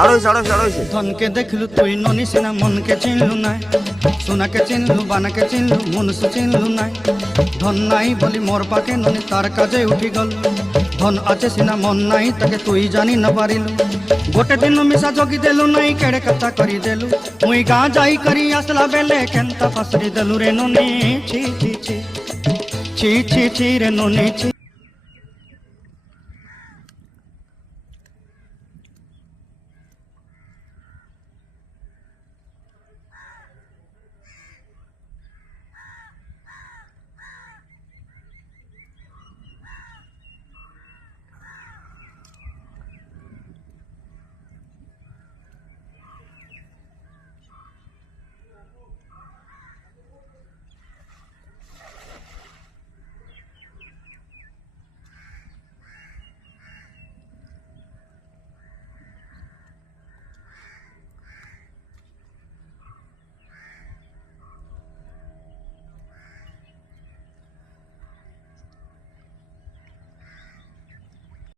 আড়াইশো ধনকে দেখলু তুই ননি সিনা মনকে চিনলু নাই সোনাকে চিনলু বানাকে চিনলু মনুষ্য চিনলু নাই ধন নাই বলি মোর পাকে ননি তার কাজে উঠি গল ধন আছে সিনা মন নাই তাকে তুই জানি না পারিলু গোটে দিন মিশা জগি দেলু নাই কেড়ে কথা করি দেলু মুই গাঁ যাই করি আসলা বেলে কেনতা ফাসরি দেলু রে ননি ছি ছি ছি ছি ছি ছি রে ননি ছি।